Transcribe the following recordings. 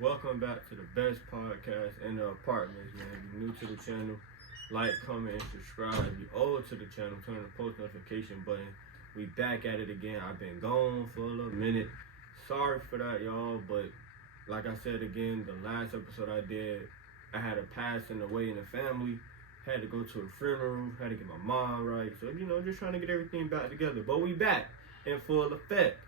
Welcome back to the best podcast in the apartments, man. If you're new to the channel, like, comment, and subscribe. If you're old to the channel, turn the post notification button. We back at it again. I've been gone for a little minute. Sorry for that, y'all. But like I said again, the last episode I did, I had a passing away in the family. Had to go to a funeral. Had to get my mom right. So, just trying to get everything back together. But we back in full effect.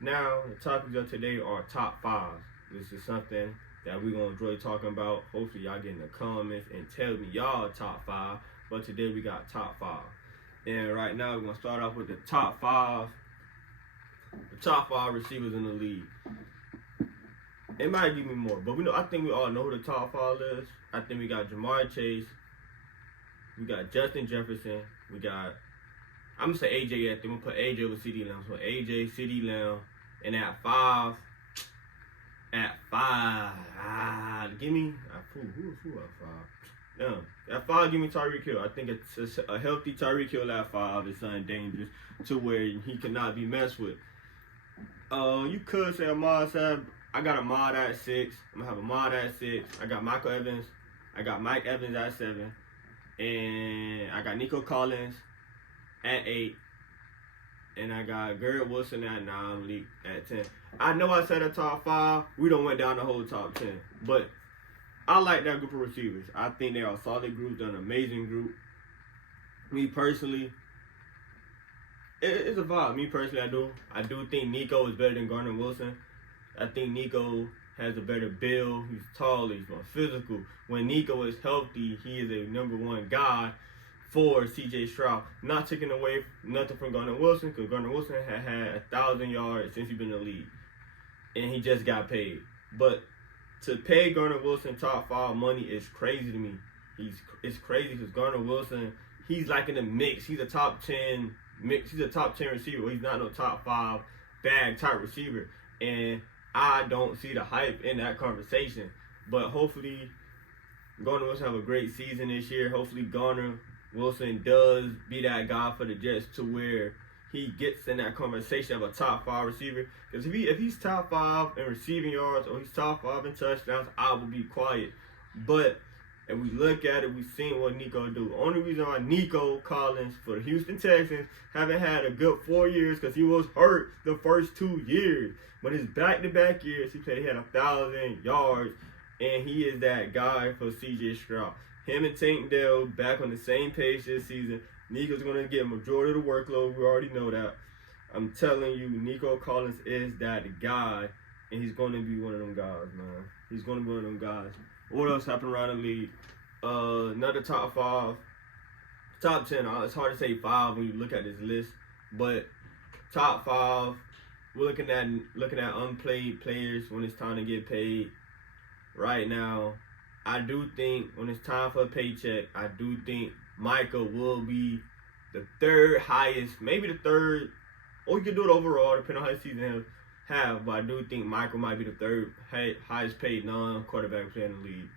Now, the topics of today are top fives. This is something that we're going to enjoy talking about. Hopefully, y'all get in the comments and tell me y'all top five. But today, we got top five. And right now, we're going to start off with the top five receivers in the league. It might give me more, but I think we all know who the top five is. I think we got Ja'Marr Chase. We got Justin Jefferson. I'm going to say AJ at. I'm going to put AJ over CeeDee Lamb. So AJ, CeeDee Lamb. And at five, give me, who at five? No, at five, give me Tyreek Hill. I think it's a healthy Tyreek Hill at five is something dangerous to where he cannot be messed with. You could say Ahmad Saab. I got Ahmad at 6. I'm going to have Ahmad at 6. I got Michael Evans. I got Mike Evans at 7. And I got Nico Collins at 8. And I got Garrett Wilson at 9, Malik at 10. I know I said a top 5. We don't went down the whole top 10. But I like that group of receivers. I think they are a solid group. They're an amazing group. Me personally, it's a vibe. Me personally, I do think Nico is better than Gardner Wilson. I think Nico has a better build. He's taller. He's more physical. When Nico is healthy, he is a number one guy for C.J. Stroud. Not taking away nothing from Gardner Wilson, because Gardner Wilson had 1,000 yards since he's been in the league. And he just got paid. But to pay Gardner Wilson top 5 money is crazy to me. It's crazy because Gardner Wilson, he's like in the mix. He's a top 10 mix. He's a top 10 receiver. He's not no top 5 bag type receiver. And I don't see the hype in that conversation. But hopefully, Gardner Wilson have a great season this year. Hopefully, Gardner Wilson does be that guy for the Jets to where he gets in that conversation of a top 5 receiver. Because if he's top 5 in receiving yards or he's top 5 in touchdowns, I will be quiet. But if we look at it, we've seen what Nico do. Only reason why Nico Collins for the Houston Texans haven't had a good 4 years because he was hurt the first 2 years. But his back-to-back years, he 1,000 yards, and he is that guy for C.J. Stroud. Him and Tank Dell back on the same page this season. Nico's going to get a majority of the workload. We already know that. I'm telling you, Nico Collins is that guy, and he's going to be one of them guys, man. He's going to be one of them guys. What else happened around the league? Another top 5. Top 10. It's hard to say 5 when you look at this list. But top 5, we're looking at unplayed players when it's time to get paid. Right now, I do think when it's time for a paycheck, I do think Micah will be the 3rd highest, maybe the 3rd, or you can do it overall, depending on how the season have. But I do think Michael might be the 3rd highest paid non-quarterback player in the league.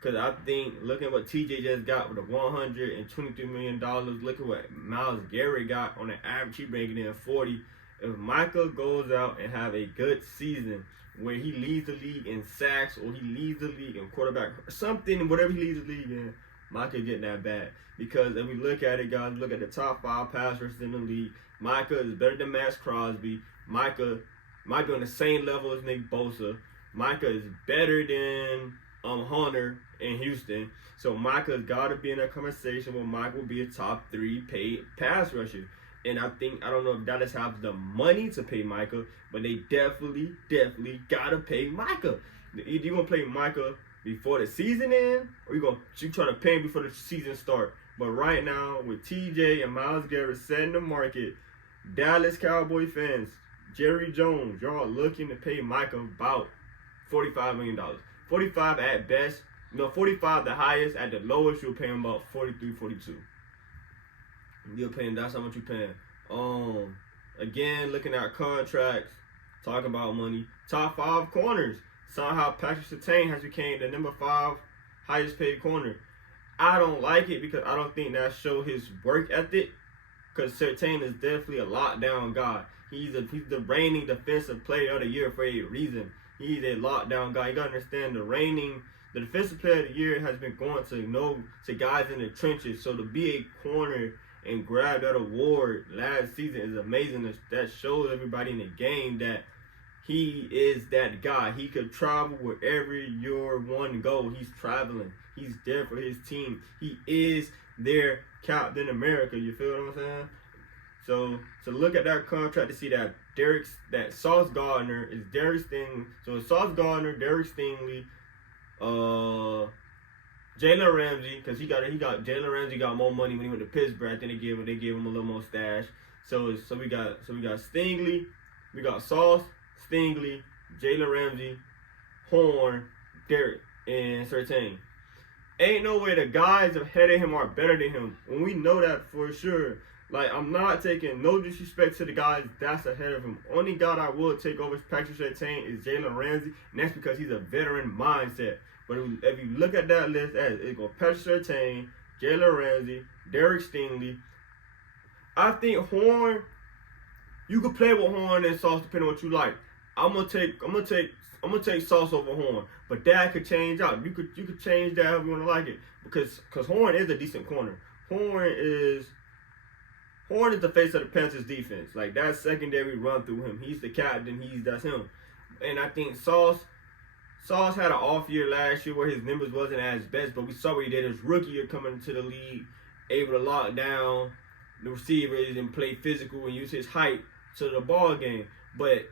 Because I think, looking at what TJ just got with a $123 million, look at what Myles Garrett got on the average, he bringing in 40. If Micah goes out and have a good season where he leads the league in sacks or he leads the league in quarterback, something, whatever he leads the league in, Micah getting that bad. Because if we look at it, guys, look at the top 5 pass rushers in the league. Micah is better than Max Crosby. Micah might be on the same level as Nick Bosa. Micah is better than Hunter in Houston. So Micah's got to be in a conversation where Micah will be a top 3 paid pass rusher. And I don't know if Dallas has the money to pay Micah, but they definitely got to pay Micah. Either you're going to play Micah before the season ends, or you try to pay him before the season start. But right now, with TJ and Myles Garrett setting the market, Dallas Cowboy fans, Jerry Jones, y'all looking to pay Micah about $45 million. 45 at best. 45 the highest. At the lowest, you'll pay him about 43, 42. You're paying, that's how much you're paying. Again, looking at contracts, talking about money. Top 5 corners. Somehow Patrick Surtain has become the number 5 highest paid corner. I don't like it because I don't think that shows his work ethic. Because Surtain is definitely a lockdown guy. He's the reigning defensive player of the year for a reason. He's a lockdown guy. You gotta understand the defensive player of the year has been going to guys in the trenches. So to be a corner and grab that award last season is amazing. That shows everybody in the game that he is that guy. He could travel wherever your one go. He's traveling. He's there for his team. He is their Captain America. You feel what I'm saying? So look at that contract to see that Sauce Gardner is Derek Stingley. So it's Sauce Gardner, Derek Stingley, Jalen Ramsey, because Jalen Ramsey got more money when he went to Pittsburgh. I think they gave him a little more stash. So we got Stingley, we got Sauce, Stingley, Jalen Ramsey, Horn, Derek, and Surtain. Ain't no way the guys ahead of him are better than him. And we know that for sure. Like, I'm not taking no disrespect to the guys that's ahead of him. Only guy I will take over Patrick Surtain is Jalen Ramsey, and that's because he's a veteran mindset. But if you look at that list, it goes Patrick Surtain, Jalen Ramsey, Derek Stingley. I think Horn, you could play with Horn and Sauce depending on what you like. I'm gonna take Sauce over Horn, but that could change out. You could change that however you wanna like it, because Horn is a decent corner. Horn is the face of the Panthers defense. Like, that secondary run through him. He's the captain. That's him. And I think Sauce had an off year last year where his numbers wasn't as best, but we saw what he did his rookie year coming into the league, able to lock down the receivers and play physical and use his height to the ball game. But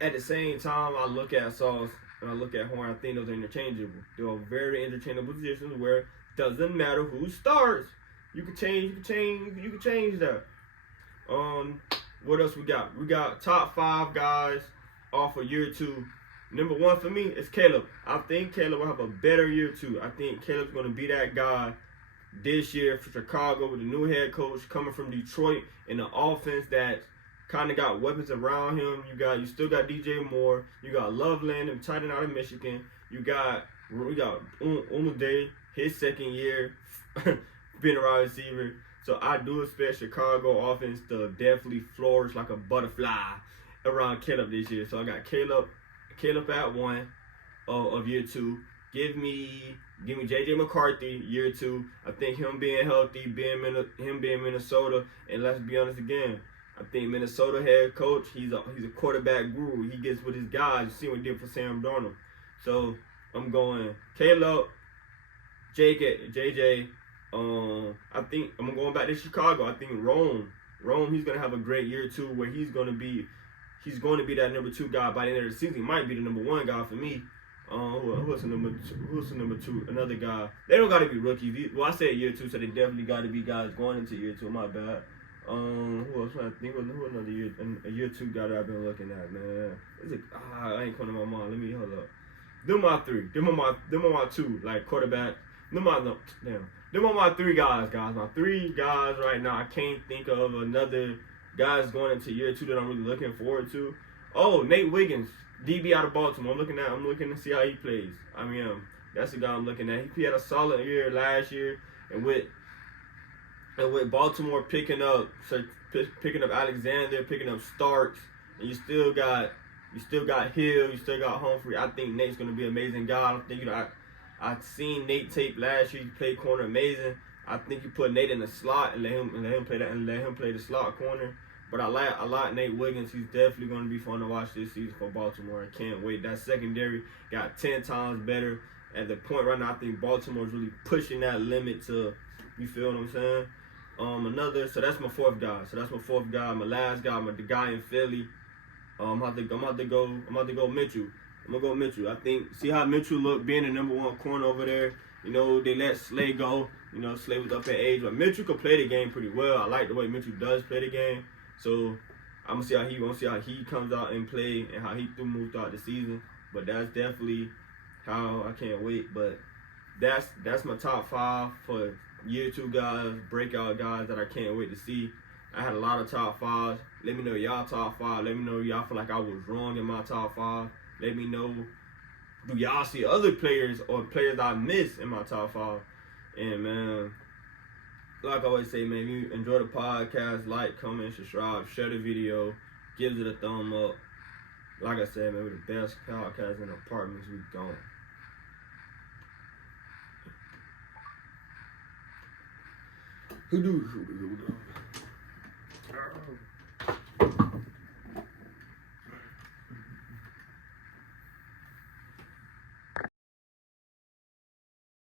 at the same time, I look at Sauce and I look at Horn. I think those are interchangeable. They're very interchangeable positions where it doesn't matter who starts. You can change that. What else we got? We got top 5 guys off of year 2. Number 1 for me is Caleb. I think Caleb will have a better year 2. I think Caleb's going to be that guy this year for Chicago with the new head coach coming from Detroit in the offense that kind of got weapons around him. You still got DJ Moore. You got Loveland, and tight end out of Michigan. We got Umude, his second year. Being a wide receiver. So I do expect Chicago offense to definitely flourish like a butterfly around Caleb this year. So I got Caleb at 1 of year 2. Give me JJ McCarthy year 2. I think him being healthy, him being Minnesota, and let's be honest again, I think Minnesota head coach, he's a quarterback guru. He gets with his guys. You see what he did for Sam Darnold. So I'm going Caleb, JJ. I think I'm going back to Chicago. I think Rome, he's gonna have a great year 2 where he's going to be that number 2 guy by the end of the season. He might be the number 1 guy for me. Who's the number 2? Who's the number 2? Another guy. They don't got to be rookies. Well, I said year 2, so they definitely got to be guys going into year 2. My bad. Who else? I think who another year 2 guy that I've been looking at, man. I ain't coming to my mind. Let me hold up. Them my 3. Them are my 2, like quarterback. Them are my 3 guys. My 3 guys right now. I can't think of another guys going into year 2 that I'm really looking forward to. Oh, Nate Wiggins, DB out of Baltimore. I'm looking to see how he plays. I mean, that's the guy I'm looking at. He had a solid year last year, and with Baltimore picking up Alexander, picking up Starks, and you still got Hill, you still got Humphrey. I think Nate's gonna be an amazing guy. I don't think I've seen Nate tape last year. He played corner amazing. I think you put Nate in the slot and let him play the slot corner. But I like Nate Wiggins. He's definitely going to be fun to watch this season for Baltimore. I can't wait. That secondary got 10 times better. At the point right now, I think Baltimore's really pushing that limit to, you feel what I'm saying? So that's my 4th guy. My last guy, the guy in Philly. I'm about to go Mitchell. I'm gonna go Mitchell. I think, see how Mitchell looked being the number 1 corner over there. You know, they let Slay go. You know, Slay was up in age, but Mitchell could play the game pretty well. I like the way Mitchell does play the game. So I'm gonna see how he comes out and play and how he moves throughout the season. But that's definitely how I can't wait. But that's my top 5 for year 2 guys, breakout guys that I can't wait to see. I had a lot of top 5s. Let me know y'all top 5. Let me know y'all feel like I was wrong in my top 5. Let me know, do y'all see other players or players I missed in my top 5? And, man, like I always say, man, if you enjoy the podcast, like, comment, subscribe, share the video, give it a thumb up. Like I said, man, we're the best podcast in apartments. We going. Who do?